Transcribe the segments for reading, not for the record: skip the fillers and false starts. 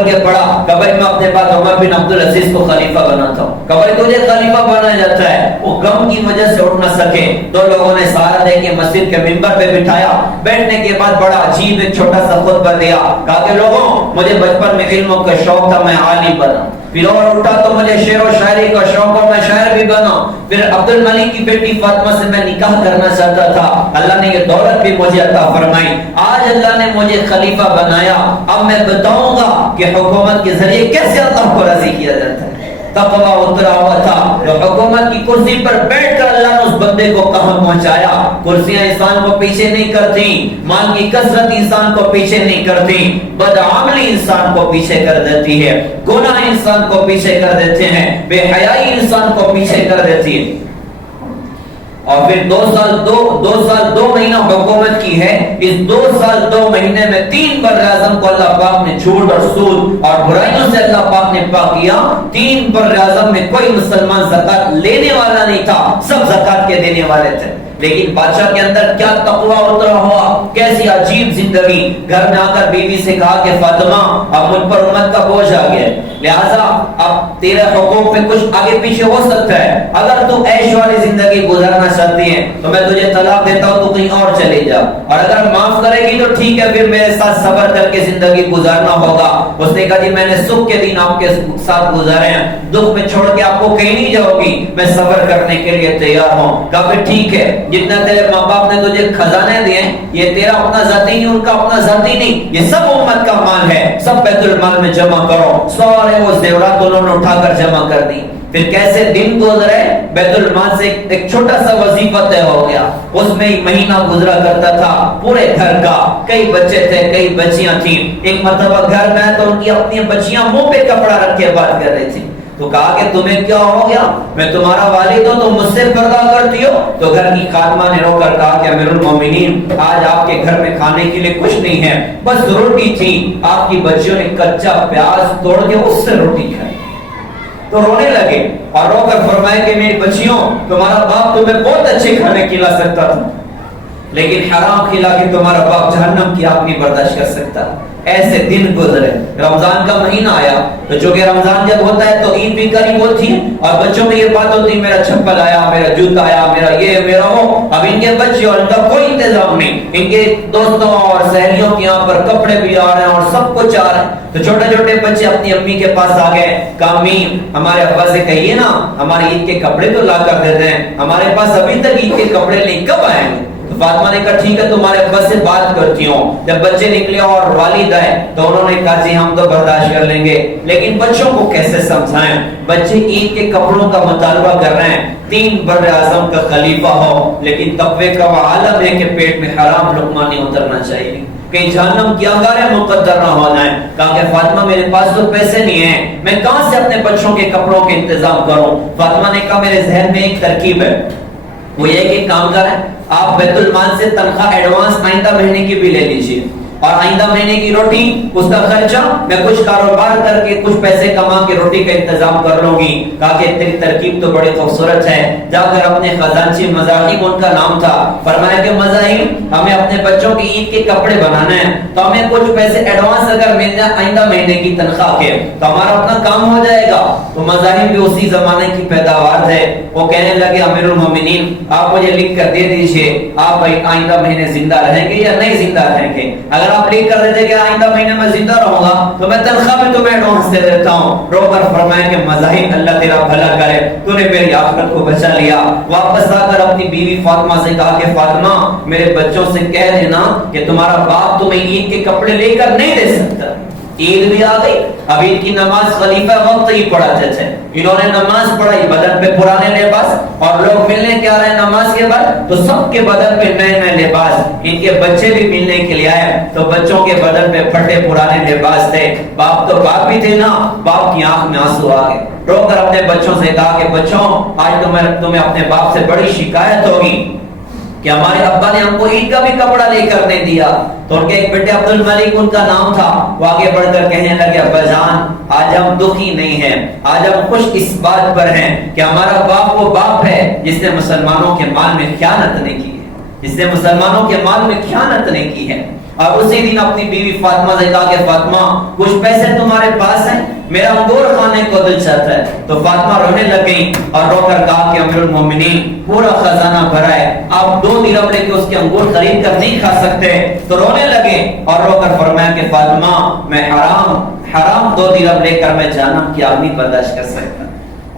کھول کے پڑھا کہ بھائی میں اپنے بعد عمر بن عبد العزیز کو خلیفہ بناتا ہوں، کہ بھائی تجھے خلیفہ بنایا جاتا ہے، وہ غم کی وجہ سے اٹھ نہ سکے تو لوگوں نے سہارا دے کے مسجد کے منبر پہ بٹھایا، بیٹھنے کے بعد بڑا عجیب ایک چھوٹا سا خطبہ دیا، کہا کہ لوگوں مجھے بچپن میں علموں کا شوق تھا، میں عالم بنا، پھر اور اٹھا تو مجھے شعر و شاعری کا شوق ہو، میں شاعر بھی بنا، پھر عبد الملک کی بیٹی فاطمہ سے میں نکاح کرنا چاہتا تھا، اللہ نے یہ دولت بھی مجھے عطا فرمائی، آج اللہ نے مجھے خلیفہ بنایا، اب میں بتاؤں گا کہ حکومت کے ذریعے کیسے اللہ کو راضی کیا جاتا ہے۔ تقوی اترا ہوا تھا، جو حکومت کی کرسی پر بیٹھ کر اللہ نے اس بندے کو کہاں پہنچایا۔ کرسیاں انسان کو پیچھے نہیں کرتی، مال کی کثرت انسان کو پیچھے نہیں کرتی، بدعملی انسان کو پیچھے کر دیتی ہے، گناہ انسان کو پیچھے کر دیتے ہیں، بے حیائی انسان کو پیچھے کر دیتی ہے۔ اور پھر دو سال دو مہینہ حکومت کی ہے، اس 2 سال 2 مہینے میں 3 براعظم کو اللہ پاک نے جھوٹ اور سود اور برائیوں سے اللہ پاک نے پاک کیا۔ 3 براعظم میں کوئی مسلمان زکات لینے والا نہیں تھا، سب زکات کے دینے والے تھے، لیکن بادشاہ کے اندر کیا تقوی اترا ہوا، کیسی عجیب زندگی۔ گھر میں آ کر بیوی سے کہا کہ فاطمہ اب مجھ پر امت کا بوجھ آ گیا، لہذا اب تیرے حقوق میں کچھ آگے پیچھے ہو سکتا ہے، اگر تو عیش والی زندگی گزارنا چاہتی ہے تو میں تجھے طلاق دیتا ہوں، تو کہیں اور چلے جا، اور اگر معاف کرے گی تو ٹھیک ہے، پھر میرے ساتھ صبر کر کے زندگی گزارنا ہوگا۔ اس نے کہا جی میں نے سکھ کے دن آپ کے ساتھ گزارے ہیں، دکھ میں چھوڑ کے آپ کو کہیں نہیں جاؤ گی، میں صبر کرنے کے لیے تیار ہوں۔ کہا پھر ٹھیک ہے، جتنا تیرے ماں باپ نے تجھے خزانے دیے یہ تیرا اپنا ذاتی نہیں، ان کا اپنا ذاتی نہیں، یہ سب امت کا مال ہے، سب بیت المال میں جمع کرو۔ سارے وہ زیورات انہوں نے اٹھا کر جمع کر دی۔ پھر کیسے دن گزرے، بیت المال سے ایک چھوٹا سا وظیفہ طے ہو گیا، اس میں ایک مہینہ گزرا کرتا تھا پورے گھر کا، کئی بچے تھے کئی بچیاں تھیں، ایک مرتبہ گھر میں تو ان کی اپنی بچیاں منہ پہ کپڑا رکھ کے بات کر رہی تھی، تو کہا کہ تمہیں کیا ہو گیا، میں تمہارا والد ہوں، تم مجھ سے پردہ کرتی ہو؟ تو گھر کی خادمہ نے رو کر کہا کہ امیر المومنین آج آپ کے گھر میں کھانے کے لیے کچھ نہیں ہے، بس روٹی تھی، آپ کی بچیوں نے کچا پیاز توڑ کے اس سے روٹی کھائی۔ تو رونے لگے اور رو کر فرمائے کہ میری بچیوں تمہارا باپ تمہیں بہت اچھے کھانے کھلا سکتا تھا، لیکن حرام کھلا کے تمہارا باپ جہنم کی آگ نہیں برداشت کر سکتا۔ ایسے دن گزرے، رمضان کا مہینہ آیا، تو چونکہ رمضان جب ہوتا ہے تو عید بھی قریب ہوتی ہے، اور بچوں میں یہ بات ہوتی ہے میرا چھپل آیا، میرا جوتا آیا، میرا یہ میرا وہ، اب ان کے بچے اور ان کا کوئی انتظام نہیں، ان کے دوستوں اور سہیلیوں کے یہاں پر کپڑے بھی آ رہے ہیں اور سب کچھ آ رہا ہے، تو چھوٹے چھوٹے بچے اپنی امی کے پاس آ گئے، کہا امی ہمارے ابا سے کہیے نا ہمارے عید کے کپڑے تو لا کر دیتے ہیں، ہمارے پاس ابھی تک عید کے کپڑے نہیں، کب آئیں گے؟ فاطمہ نے کہا ٹھیک ہے تمہارے ابا سے بات کرتی ہوں۔ جب بچے نکلے اور والد آئے تو انہوں نے کہا جی ہم تو برداشت کر لیں گے، لیکن بچوں کو کیسے سمجھائیں، بچے عید کے کپڑوں کا مطالبہ کر رہے ہیں، 3 براعظم کا خلیفہ ہو، لیکن تقوی کا وہ عالم ہے کہ پیٹ میں حرام لقمہ نہیں اترنا چاہیے، کہیں جہنم کی انگاریں مقدر نہ ہو جائیں۔ کہا کہ فاطمہ میرے پاس تو پیسے نہیں ہیں، میں کہاں سے اپنے بچوں کے کپڑوں کے انتظام کروں؟ فاطمہ نے کہا میرے ذہن میں ایک ترکیب ہے، وہ یہ کہ کام کریں آپ بیت المال سے تنخواہ ایڈوانس آئندہ مہینے کی بھی لے لیجیے، اور آئندہ مہینے کی روٹی اس کا خرچہ میں کچھ کاروبار کر کے کچھ پیسے کما کے روٹی کا انتظام کر لوں گی۔ کہا کہ تیری ترکیب تو بڑی خوبصورت ہے، جا کر اپنے خزانچی مزاحم ان کا نام تھا، فرمایا کہ مزاحم ہمیں اپنے بچوں کی عید کے کپڑے بنانے ہیں، تو ہمیں کچھ پیسے ایڈوانس اگر مل جائے آئندہ مہینے کی تنخواہ کے تو ہمارا اپنا کام ہو جائے گا۔ تو مزاحم بھی اسی زمانے کی پیداوار ہے، وہ کہنے لگے امیر المومنین آپ مجھے لکھ کر دے دیجئے آپ آئندہ مہینے زندہ رہیں گے یا نہیں زندہ رہیں گے، اگر آپ لکھ کر دیتے کہ آئندہ مہینے میں زندہ رہوں گا تو میں تنخواہ میں تمہیں ایڈوانس دے دیتا ہوں۔ رو کر فرمایا کہ مزاحم اللہ تیرا بھلا کرے، تو نے میری آخرت کو بچا لیا۔ واپس آ کر اپنی بیوی فاطمہ سے کہا کہ فاطمہ میرے بچوں سے کہہ دینا کہ تمہارا باپ تمہیں عید کے کپڑے لے کر نہیں دے سکتا۔ عید بھی آ گئی، اب عید کی نماز خلیفہ وقت ہی پڑھاتے تھے، انہوں نے نماز پڑھائی، بدن پہ پرانے لباس، اور لوگ ملنے کے آ رہے ہیں نماز کے بعد تو سب کے بدن پہ نئے نئے لباس، ان کے بچے بھی ملنے کے لیے آئے تو بچوں کے بدن پہ پھٹے پرانے لباس تھے، باپ تو باپ بھی تھے نا، باپ کی آنکھ میں آنسو آ گئے، رو کر اپنے بچوں سے کہا کہ بچوں آج تمہیں اپنے باپ سے بڑی شکایت ہوگی کہ ہمارے ابا نے ہم کو عید کا بھی کپڑا لے کر نہیں دیا۔ تو ان کے ایک بیٹے عبد الملک ان کا نام تھا، وہ آگے بڑھ کر کہنے لگے ابا جان آج ہم دکھی نہیں ہیں، آج ہم خوش اس بات پر ہیں کہ ہمارا باپ وہ باپ ہے جس نے مسلمانوں کے مال میں خیانت نہیں کی ہے، جس نے مسلمانوں کے مال میں خیانت نہیں کی ہے۔ اور اسی دن اپنی بیوی فاطمہ سے کہا کہ فاطمہ کچھ پیسے تمہارے تمہارے پاس ہیں؟ میرا انگور کھانے کو دل چاہتا ہے۔ تو فاطمہ رونے لگ گئی اور رو کر کہا کہ امیر المومنین پورا خزانہ بھرا ہے، آپ 2 درہم لے کے اس کے انگور خرید کر نہیں کھا سکتے۔ تو رونے لگے اور رو کر فرمایا کہ فاطمہ میں حرام 2 درہم لے کر میں جہنم کی آگ نہیں برداشت کر سکتا۔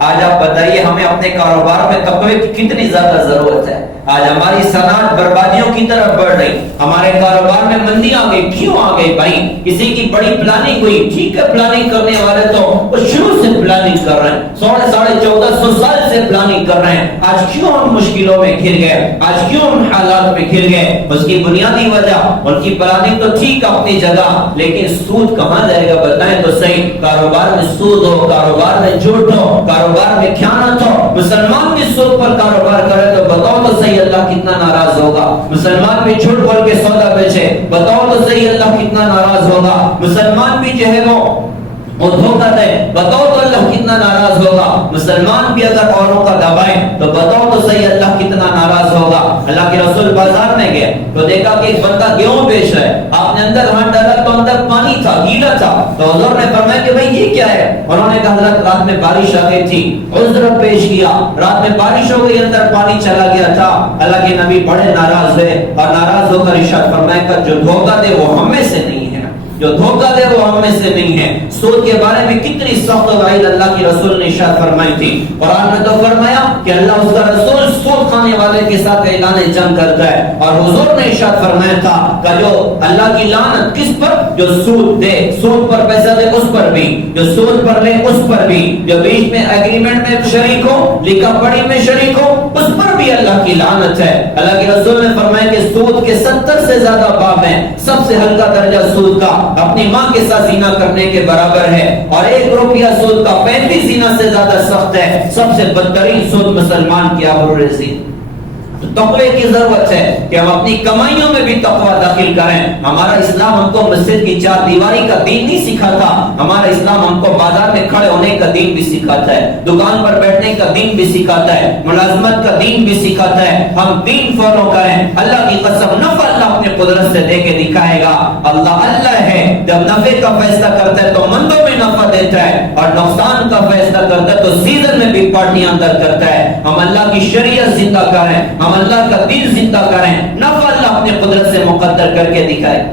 آج آپ بتائیے ہمیں اپنے کاروبار میں تقوی کی کتنی زیادہ ضرورت ہے۔ آج ہماری صنعت بربادیوں کی طرف بڑھ رہی، ہمارے کاروبار میں مندی آ گئی۔ کیوں آ گئی بھائی؟ کسی کی بڑی پلاننگ ہوئی، ٹھیک ہے، پلاننگ کرنے والے تو وہ شروع سے پلاننگ کر رہے ہیں، 1450 سال سے پلاننگ کر رہے ہیں۔ آج کیوں ہم مشکلوں میں گھر گئے؟ آج کیوں ہم حالات میں گھر گئے؟ اس کی بنیادی وجہ، ان کی پلاننگ تو ٹھیک اپنی جگہ، لیکن سود کہاں جائے گا بتائیں تو صحیح۔ کاروبار میں سود ہو، کاروبار میں جھوٹ ہو، کاروبار میں خیانت ہو، مسلمان بھی سود پر کاروبار کرے تو بتاؤ تو صحیح اللہ کتنا ناراض ہوگا۔ مسلمان بھی جھوٹ بول کے سودا بیچے، بتاؤ تو صحیح اللہ کتنا ناراض ہوگا۔ مسلمان بھی جو ہے وہ دھوکہ دے، بتاؤ تو اللہ کتنا ناراض ہوگا۔ مسلمان بھی اگر اوروں کا دبائے تو بتاؤ تو صحیح اللہ کتنا ناراض ہوگا۔ اللہ کے رسول بازار میں گئے تو دیکھا کہ ایک بندہ گیہوں بیچ رہا ہے، آپ نے اندر ہاتھ ڈالا تو اندر پانی تھا، گیلا تھا۔ تو حضور نے فرمایا کہ بھائی یہ کیا ہے؟ انہوں نے کہا حضرت رات میں بارش آ گئی تھی، عذر پیش کیا، رات میں بارش ہو گئی، اندر پانی چلا گیا تھا۔ اللہ کے نبی بڑے ناراض ہوئے اور ناراض ہو کر ارشاد فرمایا کہ جو دھوکہ دے وہ ہم میں سے نہیں ہے، جو دھوکہ دے وہ ہم میں سے نہیں ہے۔ سود کے بارے میں کتنی سخت وعید اللہ کی رسول نے ارشاد فرمائی تھی۔ قرآن میں تو فرمایا کہ اللہ اس کا رسول سود کھانے والے کے ساتھ اعلان جنگ کرتا ہے، اور حضور نے ارشاد فرمایا تھا کہ جو اللہ کی لعنت کس پر؟ جو سود دے، سود پر پیسہ دے اس پر بھی، جو سود پر لے اس پر بھی، جو بیچ میں ایگریمنٹ میں شریک ہو، لکھا پڑھی میں شریک ہو، اس پر بھی اللہ کی لعنت ہے۔ اللہ کے رسول نے فرمایا کہ سود کے 70 سے زیادہ باب ہیں، سب سے ہلکا درجہ سود کا اپنی ماں کے ساتھ زنا کرنے کے برابر ہے، اور 1 روپیہ سود کا 35 زنا سے زیادہ سخت ہے۔ سب سے بدترین سود مسلمان کی آبرو ریزی۔ تقوی کی ضرورت ہے کہ ہم اپنی کمائیوں میں بھی تقوی داخل کریں۔ ہمارا اسلام ہم کو مسجد کی 4 دیواری کا دین نہیں سکھاتا، ہمارا اسلام ہم کو بازار میں کھڑے ہونے کا دین بھی سکھاتا ہے، دکان پر بیٹھنے کا دین بھی سکھاتا ہے، ملازمت کا دین بھی سکھاتا ہے۔ ہم دین فالو کریں۔ اللہ کی قسم نفع اللہ اپنے قدرت سے دے کے دکھائے گا۔ اللہ ہے، جب نفع کا فیصلہ کرتا ہے تو مندوں میں نفع دیتا ہے، اور نقصان کا فیصلہ کرتا ہے تو سیزن میں بھی پارٹیاں اندر کرتا ہے۔ ہم اللہ کی شریعت زندہ کریں، ہم اللہ کا دین زندہ کریں، نفع اللہ اپنے قدرت سے مقدر کر کے دکھائے۔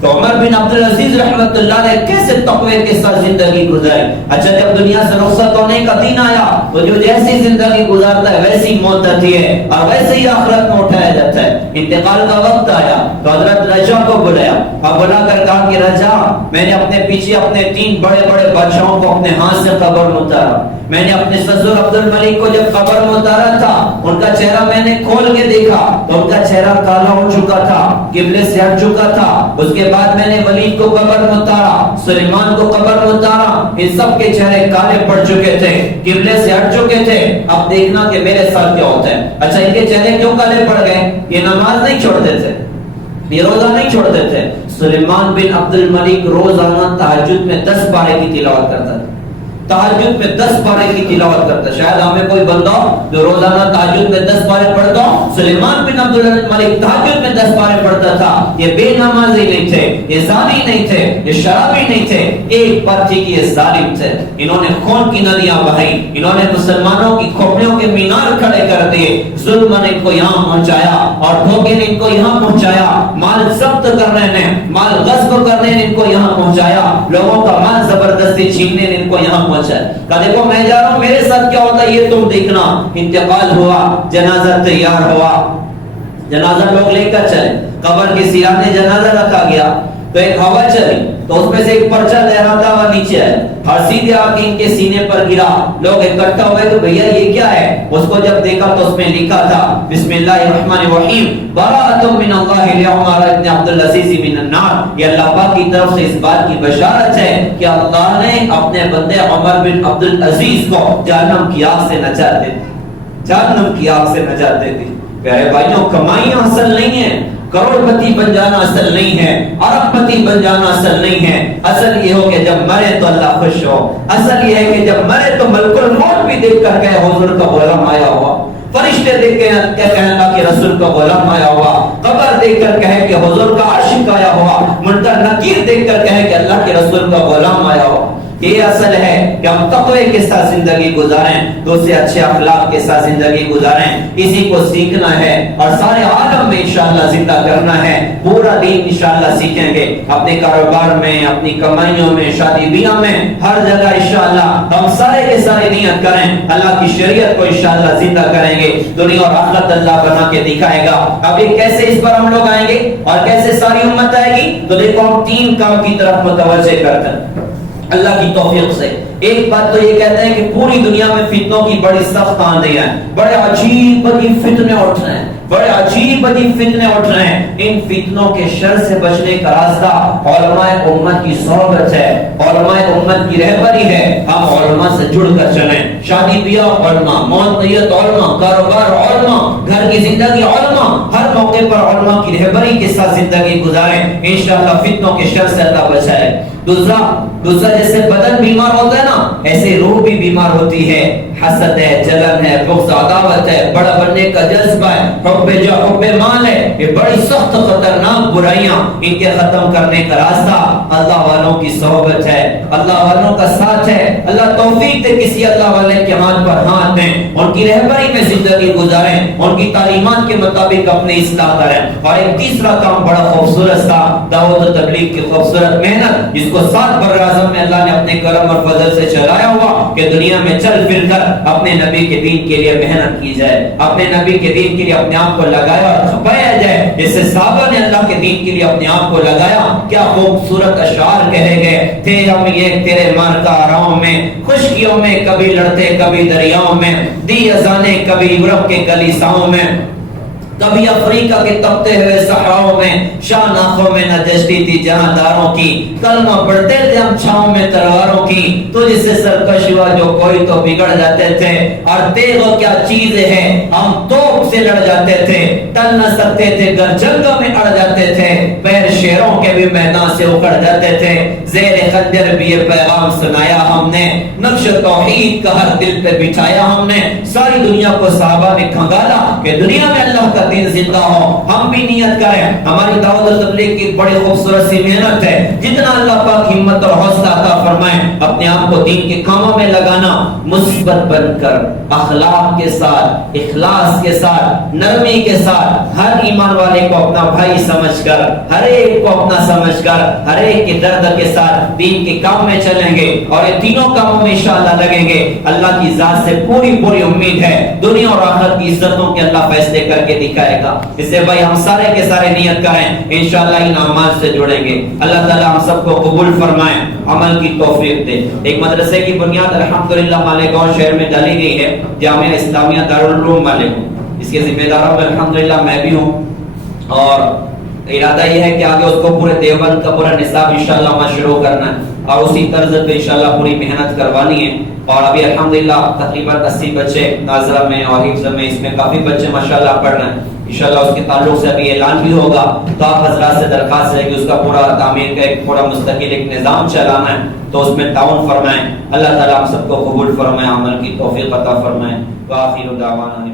تو عمر بن عبدالعزیز رحمۃ اللہ نے کیسے تقوی کے ساتھ زندگی گزاری؟ اچھا جب دنیا سے رخصت ہونے کا دن آیا تو جو جیسی زندگی گزارتا ہے ویسی موت آتی ہے، اور ویسے ہی آخرت میں اٹھایا جاتا ہے۔ انتقال کا وقت آیا تو حضرت رجا کو بلایا اور بلا کر کہا کہ رجا، میں نے اپنے پیچھے اپنے 3 بڑے بڑے بادشاہوں کو اپنے ہاتھ سے قبر میں اتارا۔ میں نے اپنے سسر عبد الملک کو جب قبر میں اتارا تھا، ان کا چہرہ میں نے کھول کے دیکھا تو ان کا چہرہ کالا ہو چکا تھا، قبلے سے ہٹ چکا تھا۔ اس کے بعد میں نے ولید کو قبر میں اتارا، سلیمان کو قبر میں اتارا، ان سب کے چہرے کالے پڑ چکے تھے، قبلے سے ہٹ چکے تھے۔ اب دیکھنا کہ میرے ساتھ کیا ہوتا ہے۔ اچھا ان کے چہرے کیوں کالے پڑ گئے؟ یہ نماز نہیں چھوڑتے تھے، یہ روزہ نہیں چھوڑتے تھے۔ سلیمان بن عبد الملک روزانہ تہجد میں 10 پارے کی تلاوت کرتا تھا، تہجد میں 10 پارے کی تلاوت کرتا۔ شاید ہمیں کوئی بندہ جو روزانہ تہجد میں 10 پارے پڑھتا ہو، سلیمان بن عبد الملک تہجد میں 10 پارے پڑھتا تھا۔ یہ بے نمازی نہیں تھے، یہ زانی نہیں تھے، یہ شرابی نہیں تھے، ایک بات تھی کہ یہ ظالم تھے۔ انہوں نے خون کی ندیاں بہائی، انہوں نے مسلمانوں کی کھوپڑیوں کے مینار کھڑے کر دیے، ظلم نے ان کو یہاں پہنچایا اور دھوکے نے ان کو یہاں پہنچایا، مال ضبط کرنے نے، مال غصب کرنے نے ان کو یہاں پہنچایا، لوگوں کا مال زبردستی چھیننے نے ان کو یہاں پہنچایا۔ کہ دیکھو میں جا رہا ہوں، میرے ساتھ کیا ہوتا ہے یہ تم دیکھنا۔ انتقال ہوا، جنازہ تیار ہوا، جنازہ لوگ لے کر چلے، قبر کے سیانے جنازہ رکھا گیا تو ایک ہوا چلی تو اس میں سے ایک پرچہ لہراتا ہوا نیچے آیا اور سیدھے آ کے ان کے سینے پر گرا۔ لوگ اکٹھا ہوئے تو بھیا یہ کیا ہے؟ اس کو جب دیکھا تو اس میں لکھا تھا بسم اللہ الرحمن الرحیم براءۃ من اللہ لعمر بن عبدالعزیز من النار۔ یہ اللہ پاک کی طرف سے اس بات کی بشارت ہے کہ اللہ نے اپنے بندے عمر بن عبدالعزیز کو جہنم کی آگ سے نجات دے دی، جہنم کی آگ سے نجات دے دی۔ پیارے بھائیوں، کمائیاں اصل نہیں ہیں، کروڑ پتی بن جانا اصل نہیں ہے، ارب پتی بن جانا اصل نہیں ہے۔ اصل یہ ہو کہ جب مرے تو اللہ خوش ہو، اصل یہ ہے کہ جب مرے تو ملک الموت بھی دیکھ کر کہ حضور کا غلام آیا ہوا، فرشتے دیکھ کے کہنے لگا کہ رسول کا غلام آیا ہوا، قبر دیکھ کر کہے کہ حضور کا عاشق آیا ہوا، منکر نکیر دیکھ کر کہے کہ اللہ کے رسول کا غلام آیا ہوا۔ یہ اصل ہے کہ ہم تقوی کے ساتھ زندگی گزاریں، دوسرے اچھے اخلاق کے ساتھ زندگی گزاریں، اسی کو سیکھنا ہے اور سارے عالم میں انشاءاللہ زندہ کرنا ہے، پورا دین انشاءاللہ سیکھیں گے، اپنے کاروبار میں، اپنی کمائیوں میں، شادی بیاہ میں، ہر جگہ انشاءاللہ ہم سارے کے سارے نیت کریں، اللہ کی شریعت کو انشاءاللہ زندہ کریں گے، دنیا اور آخرت اللہ بنا کے دکھائے گا۔ اب یہ کیسے اس پر ہم لوگ آئیں گے اور کیسے ساری امت آئے گی؟ تو دیکھو ہم تین کام کی طرف متوجہ کرتے ہیں اللہ کی توفیق سے۔ ایک بات تو یہ کہتے ہیں کہ پوری دنیا میں فتنوں کی بڑی سخت آندیاں ہیں، بڑے عجیب عجیب فتنے اٹھ رہے ہیں، بڑے عجیب عجیب فتنے اٹھ رہے ہیں۔ ان فتنوں کے شر سے بچنے کا راستہ علماء امت کی صحبت ہے، علماء امت کی رہبری ہے، ہم علماء سے جڑ کر چلیں، شادی بیاہ علماء، موت نیت علماء، کاروبار علماء، گھر کی زندگی علماء، ہر موقع پر علماء کی رہبری کے ساتھ زندگی گزاریں، انشاءاللہ فتنوں کے شر سے اللہ بچائے۔ دوسرا جیسے بدن بیمار ہوتا ہے نا، ایسے روح بھی بیمار ہوتی ہے، حسد ہے، جلن ہے، بغض عداوت ہے، بڑا بننے کا جذبہ ہے، حب جا حب مال ہے، یہ بڑی سخت خطرناک برائیاں، ان کے ختم کرنے کا راستہ اللہ والوں کی صحبت ہے، اللہ والوں کا ساتھ ہے۔ اللہ توفیق دے کسی اللہ والے کے ہاتھ پر ہاتھ دیں، ان کی رہبری میں زندگی گزاریں، ان کی تعلیمات کے مطابق اپنے اصلاح کریں۔ اور ایک تیسرا کام بڑا خوبصورت تھا، دعوت و تبلیغ کی خوبصورت محنت، جس کو 7 بر اعظم میں اللہ نے اپنے کرم اور فضل سے چلایا ہوا کہ دنیا میں چل پھر کر اپنے نبی کے دین کے لیے محنت کی جائے، اپنے نبی کے دین کے لیے اپنے آپ کو لگایا اور کھپایا جائے، جس سے صحابہ نے اللہ کے دین کے لیے اپنے آپ کو لگایا۔ کیا خوبصورت اشعار کہے گئے تھے ہم یہ تیرے مارکاراؤں میں، خشکیوں میں کبھی لڑتے کبھی دریاؤں میں، دی اذانیں کبھی یورپ کے کلیساؤں میں، کبھی افریقہ کے تپتے ہوئے صحراؤں میں، شان آنکھوں میں نجشتی تھی جہاں داروں کی، کلمہ پڑھتے تھے ہم چھاؤں میں تلواروں کی، تو جس سے سرکش ہوا جو کوئی تو بگڑ جاتے تھے، اور تیغ کیا چیز ہے ہم توپ سے لڑ جاتے تھے، ٹل نہ سکتے تھے گر جنگوں میں اڑ جاتے تھے، پیر شیروں کے بھی میدان سے اکھڑ جاتے تھے، زیر خنجر بھی یہ پیغام سنایا ہم نے، نقش توحید کا ہر دل پہ بٹھایا ہم نے۔ ساری دنیا کو صحابہ نے کھنگالا کہ دنیا میں اللہ کا دین زندہ ہو، ہم بھی نیت کریں۔ ہماری دعوت و تبلیغ کی بڑی خوبصورت سی محنت ہے، جتنا اللہ پاک ہمت اور حوصلہ عطا فرمائے اپنے آپ کو دین کے کاموں میں لگانا، مثبت بن کر، اخلاق کے ساتھ، اخلاص کے ساتھ، نرمی کے ساتھ، ہر ایمان والے کو اپنا بھائی سمجھ کر، ہر ایک کو اپنا سمجھ کر، ہر ایک کے درد کے ساتھ دین کے کام میں چلیں گے اور یہ تینوں کاموں میں انشاءاللہ لگیں گے۔ اللہ کی ذات سے پوری امید ہے، دنیا اور آخرت کی عزتوں کے اللہ فیصلے کر کے دکھائے گا۔ اس سے بھائی ہم سارے کے سارے نیت کریں، انشاءاللہ ان اعمال سے جڑیں گے۔ اللہ تعالی ہم سب کو قبول فرمائے، عمل کی توفیق دے۔ ایک مدرسے کی بنیاد الحمدللہ مالیگاؤں شہر میں ڈالی گئی ہے، جامعہ اسلامیہ دارالعلوم مالیگاؤں، اس کے ذمہ داروں میں الحمدللہ میں بھی ہوں، اور ارادہ یہ ہے کہ آگے اس کو پورے دیوبند کا پورا نصاب انشاءاللہ وہاں شروع کرنا ہے اور اسی طرز پہ انشاءاللہ پوری محنت کروانی ہے۔ اور ابھی الحمدللہ تقریباً 80 بچے ناظرہ میں اور حفظ میں، اس میں کافی بچے ماشاءاللہ پڑھ رہے ہیں، انشاءاللہ اس کے تعلق سے ابھی اعلان بھی ہوگا، تو آپ حضرات سے درخواست ہے کہ اس کا پورا تعمیر کا ایک پورا مستقل ایک نظام چلانا ہے، تو اس میں تعاون فرمائیں۔ اللہ تعالیٰ ہم سب کو قبول فرمائے، عمل کی توفیق عطا فرمائے۔ وآخر دعوانا